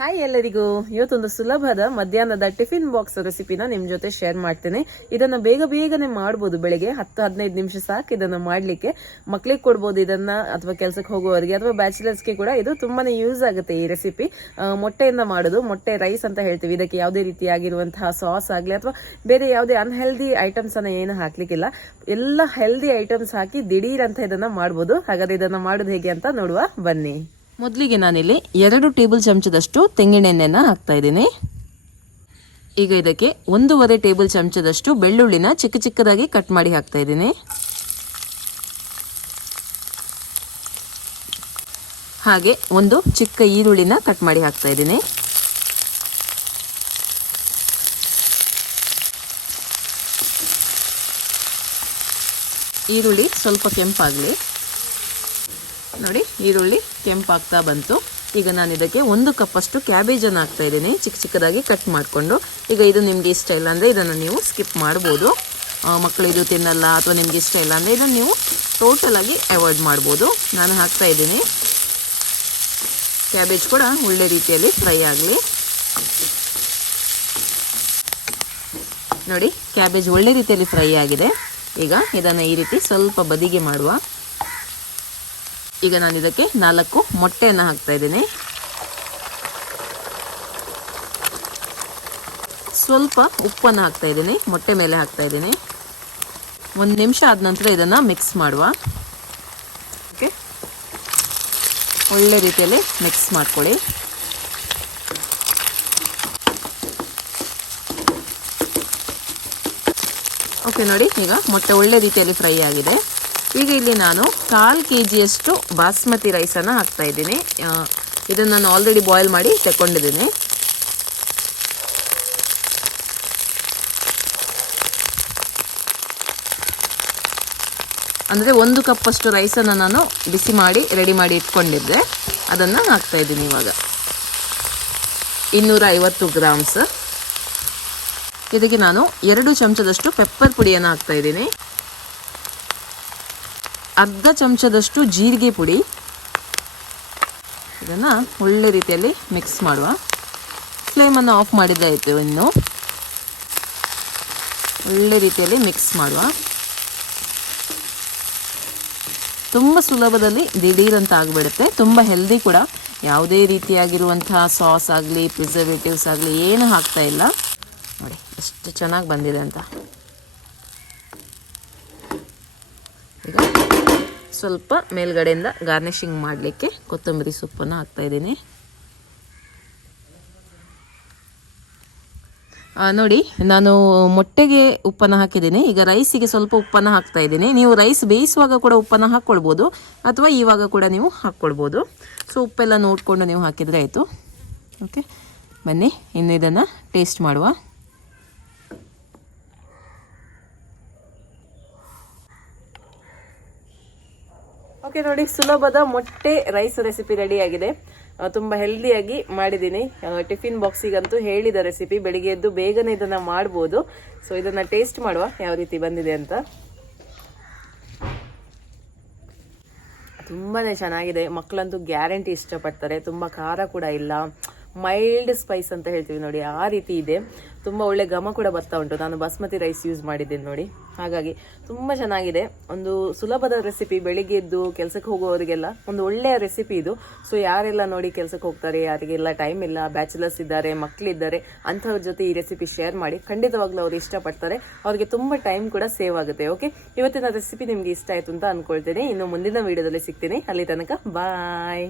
Hi ಎಲ್ಲರಿಗೂ, ಇವತ್ತೊಂದು ಸುಲಭದ ಮಧ್ಯಾಹ್ನದ ಟಿಫಿನ್ ಬಾಕ್ಸ್ ರೆಸಿಪಿನ ನಿಮ್ ಜೊತೆ ಶೇರ್ ಮಾಡ್ತೇನೆ. ಇದನ್ನ ಬೇಗನೆ ಮಾಡಬಹುದು. ಬೆಳಿಗ್ಗೆ 10-15 ನಿಮಿಷ ಸಾಕು ಇದನ್ನ ಮಾಡ್ಲಿಕ್ಕೆ. ಮಕ್ಳಿಗೆ ಕೊಡ್ಬೋದು ಇದನ್ನ, ಅಥವಾ ಕೆಲ್ಸಕ್ಕೆ ಹೋಗುವವರಿಗೆ ಅಥವಾ ಬ್ಯಾಚುಲರ್ಸ್ಗೆ ಕೂಡ ಇದು ತುಂಬಾನೇ ಯೂಸ್ ಆಗುತ್ತೆ. ಈ ರೆಸಿಪಿ ಮೊಟ್ಟೆಯಿಂದ ಮಾಡೋದು. ಮೊಟ್ಟೆ ರೈಸ್ ಅಂತ ಹೇಳ್ತೀವಿ. ಇದಕ್ಕೆ ಯಾವುದೇ ರೀತಿಯಾಗಿರುವಂತಹ ಸಾಸ್ ಆಗ್ಲಿ ಅಥವಾ ಬೇರೆ ಯಾವುದೇ ಅನ್ಹೆಲ್ದಿ ಐಟಮ್ಸ್ ಅನ್ನ ಏನು ಹಾಕ್ಲಿಕ್ಕಿಲ್ಲ. ಎಲ್ಲ ಹೆಲ್ದಿ ಐಟಮ್ಸ್ ಹಾಕಿ ದಿಢೀರ್ ಅಂತ ಇದನ್ನ ಮಾಡಬಹುದು. ಹಾಗಾದ್ರೆ ಇದನ್ನ ಮಾಡೋದು ಹೇಗೆ ಅಂತ ನೋಡುವ ಬನ್ನಿ. ಮೊದಲಿಗೆ ನಾನಿಲ್ಲಿ 2 ಟೇಬಲ್ ಚಮಚದಷ್ಟು ತೆಂಗಿನೆಣ್ಣೆನ ಹಾಕ್ತಾ ಇದ್ದೀನಿ. ಈಗ ಇದಕ್ಕೆ 1.5 ಟೇಬಲ್ ಚಮಚದಷ್ಟು ಬೆಳ್ಳುಳ್ಳಿನ ಚಿಕ್ಕದಾಗಿ ಕಟ್ ಮಾಡಿ ಹಾಕ್ತಾ ಇದ್ದೀನಿ. ಹಾಗೆ ಒಂದು ಚಿಕ್ಕ ಈರುಳ್ಳಿನ ಕಟ್ ಮಾಡಿ ಹಾಕ್ತಾ ಇದ್ದೀನಿ. ಈರುಳ್ಳಿ ಸ್ವಲ್ಪ ಕೆಂಪಾಗಲಿ. ನೋಡಿ, ಈರುಳ್ಳಿ ಕೆಂಪಾಗ್ತಾ ಬಂತು. ಈಗ ನಾನು ಇದಕ್ಕೆ 1 ಕಪ್ ಅಷ್ಟು ಕ್ಯಾಬೇಜನ್ನು ಹಾಕ್ತಾ ಇದ್ದೀನಿ, ಚಿಕ್ಕದಾಗಿ ಕಟ್ ಮಾಡಿಕೊಂಡು. ಈಗ ಇದು ನಿಮ್ಗೆ ಇಷ್ಟ ಇಲ್ಲ ಅಂದರೆ ಇದನ್ನು ನೀವು ಸ್ಕಿಪ್ ಮಾಡ್ಬೋದು. ಮಕ್ಕಳು ಇದು ತಿನ್ನಲ್ಲ ಅಥವಾ ನಿಮ್ಗೆ ಇಷ್ಟ ಇಲ್ಲ ಅಂದರೆ ಇದನ್ನು ನೀವು ಟೋಟಲ್ ಆಗಿ ಅವಾಯ್ಡ್ ಮಾಡ್ಬೋದು. ನಾನು ಹಾಕ್ತಾ ಇದ್ದೀನಿ. ಕ್ಯಾಬೇಜ್ ಕೂಡ ಒಳ್ಳೆ ರೀತಿಯಲ್ಲಿ ಫ್ರೈ ಆಗಲಿ. ನೋಡಿ, ಕ್ಯಾಬೇಜ್ ಒಳ್ಳೆ ರೀತಿಯಲ್ಲಿ ಫ್ರೈ ಆಗಿದೆ. ಈಗ ಇದನ್ನು ಈ ರೀತಿ ಸ್ವಲ್ಪ ಬದಿಗೆ ಮಾಡುವ. ಈಗ ನಾನು ಇದಕ್ಕೆ 4 ಮೊಟ್ಟೆಯನ್ನು ಹಾಕ್ತಾ ಇದ್ದೀನಿ. ಸ್ವಲ್ಪ ಉಪ್ಪನ್ನು ಹಾಕ್ತಾ ಇದ್ದೀನಿ, ಮೊಟ್ಟೆ ಮೇಲೆ ಹಾಕ್ತಾ ಇದ್ದೀನಿ. 1 ನಿಮಿಷ ಆದ ನಂತರ ಇದನ್ನು ಮಿಕ್ಸ್ ಮಾಡುವ. ಓಕೆ, ಒಳ್ಳೆ ರೀತಿಯಲ್ಲಿ ಮಿಕ್ಸ್ ಮಾಡ್ಕೊಳ್ಳಿ. ಓಕೆ, ನೋಡಿ, ಈಗ ಮೊಟ್ಟೆ ಒಳ್ಳೆ ರೀತಿಯಲ್ಲಿ ಫ್ರೈ ಆಗಿದೆ. ಈಗ ಇಲ್ಲಿ ನಾನು 1/4 kg ಬಾಸ್ಮತಿ ರೈಸನ್ನು ಹಾಕ್ತಾ ಇದ್ದೀನಿ. ಇದನ್ನು ನಾನು ಆಲ್ರೆಡಿ ಬಾಯ್ಲ್ ಮಾಡಿ ತಗೊಂಡಿದ್ದೀನಿ. ಅಂದರೆ 1 ಕಪ್ ಅಷ್ಟು ರೈಸನ್ನು ನಾನು ಬಿಸಿ ಮಾಡಿ ರೆಡಿ ಮಾಡಿ ಇಟ್ಕೊಂಡಿದ್ದೆ. ಅದನ್ನು ಹಾಕ್ತಾ ಇದ್ದೀನಿ. ಇವಾಗ 250 ಗ್ರಾಮ್ಸ್. ಇದಕ್ಕೆ ನಾನು 2 ಚಮಚದಷ್ಟು ಪೆಪ್ಪರ್ ಪುಡಿಯನ್ನು ಹಾಕ್ತಾ ಇದ್ದೀನಿ. ಅರ್ಧ ಚಮಚದಷ್ಟು ಜೀರಿಗೆ ಪುಡಿ. ಇದನ್ನು ಒಳ್ಳೆ ರೀತಿಯಲ್ಲಿ ಮಿಕ್ಸ್ ಮಾಡುವ. ಫ್ಲೇಮನ್ನು ಆಫ್ ಮಾಡಿದ್ದೆ ಆಯಿತು. ಇನ್ನು ಒಳ್ಳೆ ರೀತಿಯಲ್ಲಿ ಮಿಕ್ಸ್ ಮಾಡುವ. ತುಂಬ ಸುಲಭದಲ್ಲಿ ದಿಢೀರ್ ಅಂತ ಆಗಿಬಿಡುತ್ತೆ. ತುಂಬ ಹೆಲ್ದಿ ಕೂಡ. ಯಾವುದೇ ರೀತಿಯಾಗಿರುವಂತಹ ಸಾಸ್ ಆಗಲಿ ಪ್ರಿಸರ್ವೇಟಿವ್ಸ್ ಆಗಲಿ ಏನು ಹಾಕ್ತಾ ಇಲ್ಲ. ನೋಡಿ ಎಷ್ಟು ಚೆನ್ನಾಗಿ ಬಂದಿದೆ ಅಂತ. ಈಗ ಸ್ವಲ್ಪ ಮೇಲ್ಗಡೆಯಿಂದ ಗಾರ್ನಿಷಿಂಗ್ ಮಾಡಲಿಕ್ಕೆ ಕೊತ್ತಂಬರಿ ಸೊಪ್ಪನ್ನು ಹಾಕ್ತಾ ಇದ್ದೀನಿ. ನೋಡಿ, ನಾನು ಮೊಟ್ಟೆಗೆ ಉಪ್ಪನ್ನು ಹಾಕಿದ್ದೀನಿ. ಈಗ ರೈಸಿಗೆ ಸ್ವಲ್ಪ ಉಪ್ಪನ್ನು ಹಾಕ್ತಾ ಇದ್ದೀನಿ. ನೀವು ರೈಸ್ ಬೇಯಿಸುವಾಗ ಕೂಡ ಉಪ್ಪನ್ನು ಹಾಕ್ಕೊಳ್ಬೋದು, ಅಥವಾ ಇವಾಗ ಕೂಡ ನೀವು ಹಾಕ್ಕೊಳ್ಬೋದು. ಸೊ ಉಪ್ಪೆಲ್ಲ ನೋಡಿಕೊಂಡು ನೀವು ಹಾಕಿದರೆ ಆಯಿತು. ಓಕೆ, ಬನ್ನಿ ಇನ್ನು ಇದನ್ನು ಟೇಸ್ಟ್ ಮಾಡುವ. ಓಕೆ, ನೋಡಿ, ಸುಲಭದ ಮೊಟ್ಟೆ ರೈಸ್ ರೆಸಿಪಿ ರೆಡಿ ಆಗಿದೆ. ತುಂಬ ಹೆಲ್ದಿಯಾಗಿ ಮಾಡಿದ್ದೀನಿ. ಟಿಫಿನ್ ಬಾಕ್ಸಿಗಂತೂ ಹೇಳಿದ ರೆಸಿಪಿ. ಬೆಳಿಗ್ಗೆ ಎದ್ದು ಬೇಗನೆ ಇದನ್ನ ಮಾಡ್ಬೋದು. ಸೊ ಇದನ್ನ ಟೇಸ್ಟ್ ಮಾಡುವ ಯಾವ ರೀತಿ ಬಂದಿದೆ ಅಂತ. ತುಂಬಾನೇ ಚೆನ್ನಾಗಿದೆ. ಮಕ್ಕಳಂತೂ ಗ್ಯಾರಂಟಿ ಇಷ್ಟಪಡ್ತಾರೆ. ತುಂಬ ಖಾರ ಕೂಡ ಇಲ್ಲ, ಮೈಲ್ಡ್ ಸ್ಪೈಸ್ ಅಂತ ಹೇಳ್ತೀವಿ ನೋಡಿ, ಆ ರೀತಿ ಇದೆ. ತುಂಬ ಒಳ್ಳೆ ಘಮ ಕೂಡ ಬರ್ತಾ ಉಂಟು. ನಾನು ಬಾಸ್ಮತಿ ರೈಸ್ ಯೂಸ್ ಮಾಡಿದ್ದೇನೆ ನೋಡಿ, ಹಾಗಾಗಿ ತುಂಬ ಚೆನ್ನಾಗಿದೆ. ಒಂದು ಸುಲಭದ ರೆಸಿಪಿ. ಬೆಳಿಗ್ಗೆ ಎದ್ದು ಕೆಲಸಕ್ಕೆ ಹೋಗುವವರಿಗೆಲ್ಲ ಒಂದು ಒಳ್ಳೆಯ ರೆಸಿಪಿ ಇದು. ಸೊ ಯಾರೆಲ್ಲ ನೋಡಿ ಕೆಲಸಕ್ಕೆ ಹೋಗ್ತಾರೆ, ಯಾರಿಗೆಲ್ಲ ಟೈಮ್ ಇಲ್ಲ, ಬ್ಯಾಚುಲರ್ಸ್ ಇದ್ದಾರೆ, ಮಕ್ಕಳಿದ್ದಾರೆ, ಅಂಥವ್ರ ಜೊತೆ ಈ ರೆಸಿಪಿ ಶೇರ್ ಮಾಡಿ. ಖಂಡಿತವಾಗ್ಲೂ ಅವ್ರು ಇಷ್ಟಪಡ್ತಾರೆ. ಅವ್ರಿಗೆ ತುಂಬ ಟೈಮ್ ಕೂಡ ಸೇವ್ ಆಗುತ್ತೆ. ಓಕೆ, ಇವತ್ತಿನ ರೆಸಿಪಿ ನಿಮ್ಗೆ ಇಷ್ಟ ಆಯ್ತು ಅಂತ ಅನ್ಕೊಳ್ತೇನೆ. ಇನ್ನು ಮುಂದಿನ ವಿಡಿಯೋದಲ್ಲಿ ಸಿಗ್ತೀನಿ. ಅಲ್ಲಿ ತನಕ ಬಾಯ್.